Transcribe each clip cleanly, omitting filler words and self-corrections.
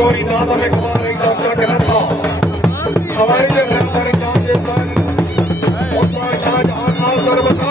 चोरी नाज़म इकबाल एक साथ चक न था सवारी दे फैसले जान दे सन मुसा शाहजहां नासर बता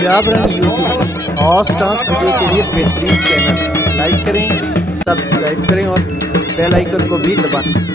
पंजाब रन यूट्यूब और स्टार्स वीडियो के लिए बेहतरीन चैनल, लाइक करें, सब्सक्राइब करें और बेल आइकन को भी दबाएं।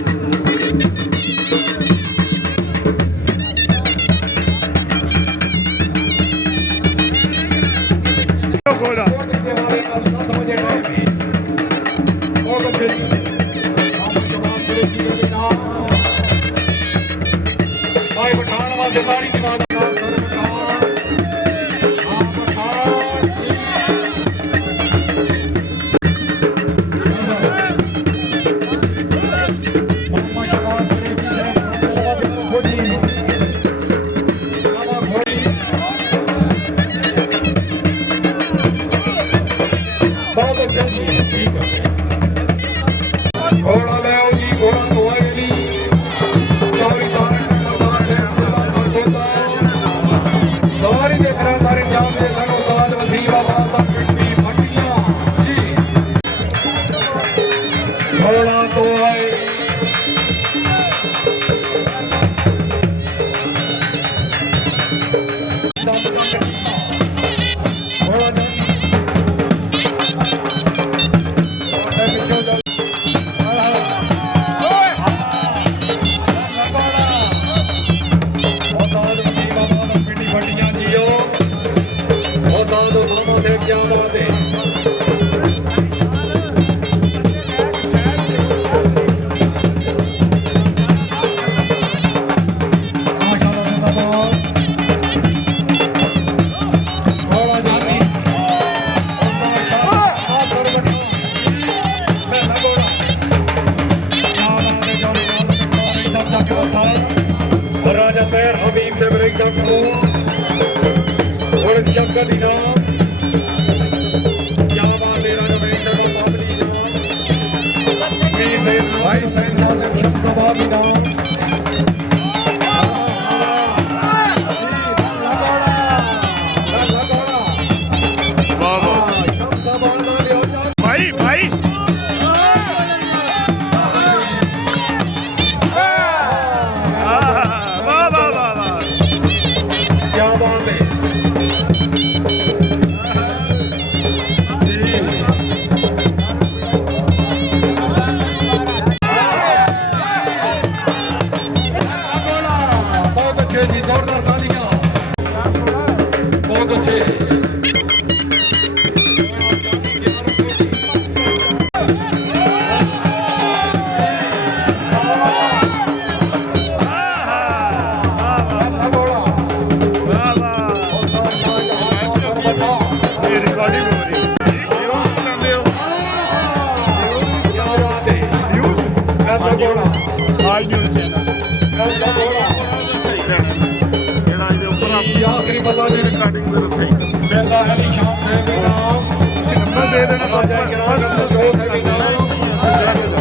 बल्ला जी रिकॉर्डिंग जरा सही बेला अली शाम साहब इनाम नंबर दे देना राजा किराना संतोष साहब इनाम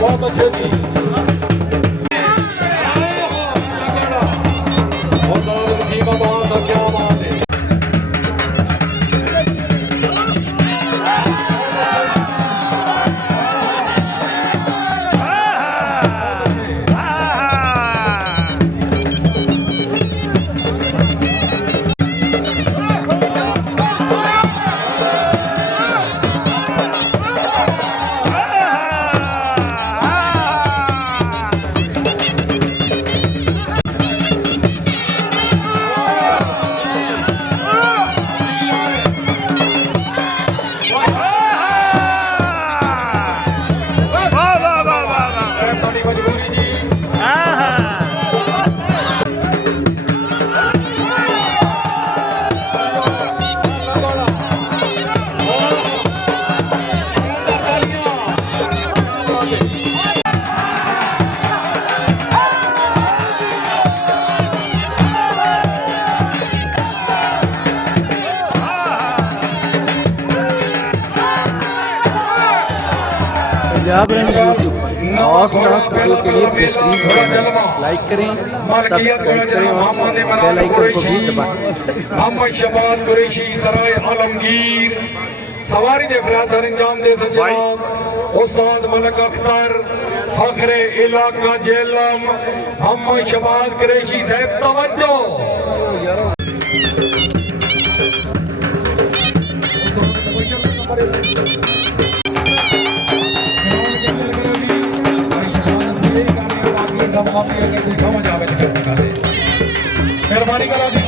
बहुत अच्छे जी बहुत सारा सीमा बहुत सब क्या बात है Punjab run YouTube toss toss video के लिए बेहतरीन चैनल लाइक करें सब्सक्राइब करें और बेल आइकन को भी दबाएं। मोहम्मद शबाज कुरैशी सराय आलमगीर सवारी दे फरासर अंजाम दे जनाब उस्ताद मलक अख्तर फखरे इलाका जेलम मोहम्मद शबाज कुरैशी साहब तवज्जो समझ आवे तो सिखा दे मेहरबानी करा दे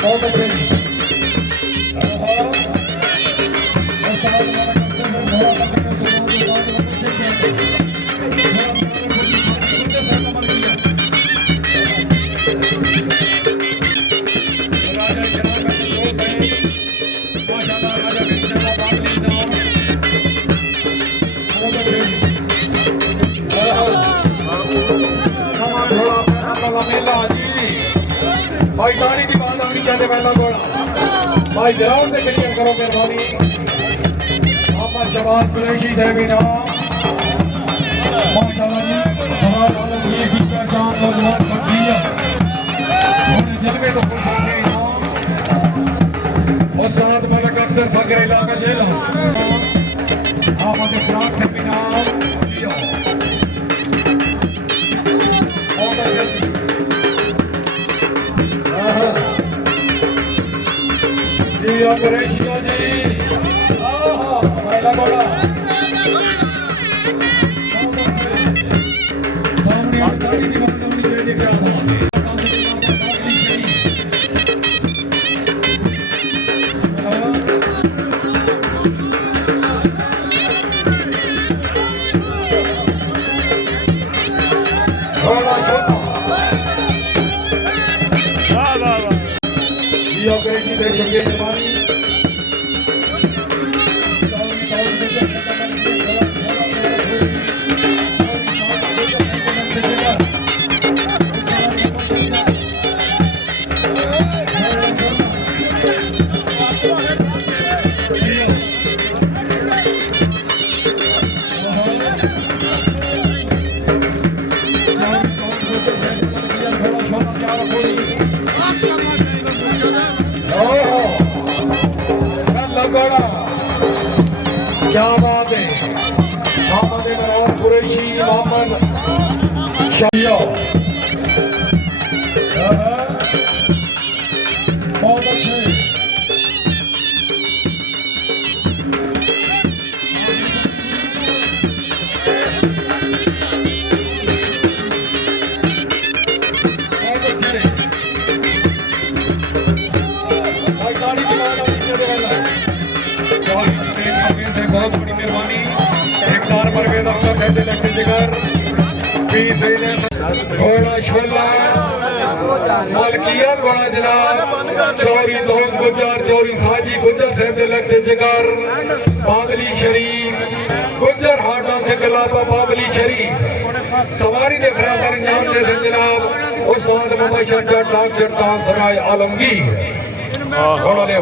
बहुत अच्छे भाई ताड़ी की बात आनी चाहिए पहला थोड़ा भाई ग्राउंड से क्लियर करो मेहरबानी मोहम्मद शबाज कुरैशी साहब इनाम माशाल्लाह जी सवाल आलमगीर की पहचान और बहुत बढ़िया और जलवे तो खुश होंगे इनाम और साथ मलक अख्तर फखरे इलाका जेल मोहम्मद इकराम साहब इनाम बहुत अच्छा जी कुरैशिया जी पहला बड़ा सामने गाड़ी की बात होनी चाहिए क्या कुरैशी से जंगे जवानी क्या बात है मोहम्मद इमरान कुरैशी मोहम्मद शमिया बहुत अच्छे बहुत बड़ी मेहरबानी एक बार परवेज आपका कहते लगते जिगर घोड़ा शोला मलकियत घोड़ा जनाब चौरी दोस्त गुजर चौरी साजी गुजर कहते लगते जिगर बादली शरीफ गुजर हाटा से गलाबा बाबली शरीफ सवारी दे फरासर इंजाम दे सन जनाब उस्ताद मुबशर जट डॉक्टर सराय आलमगीर घोड़ा ले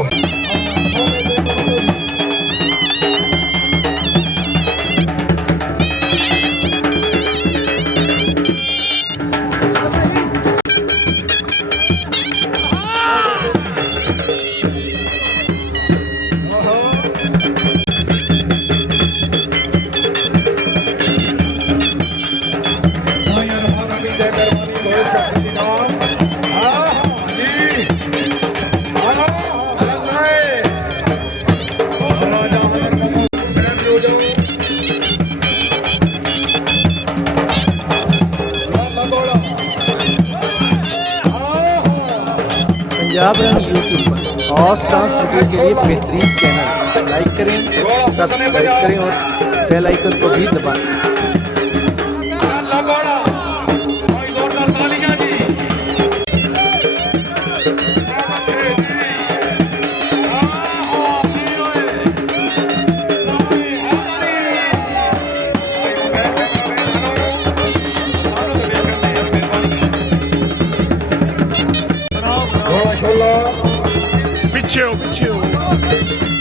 पंजाब रन यूट्यूब पर हॉर्स ट्रांस वीडियो के लिए बेहतरीन चैनल, लाइक करें, सब्सक्राइब करें और बेल आइकन को भी दबाएं। ਪਿੱਛੇ ਹੋ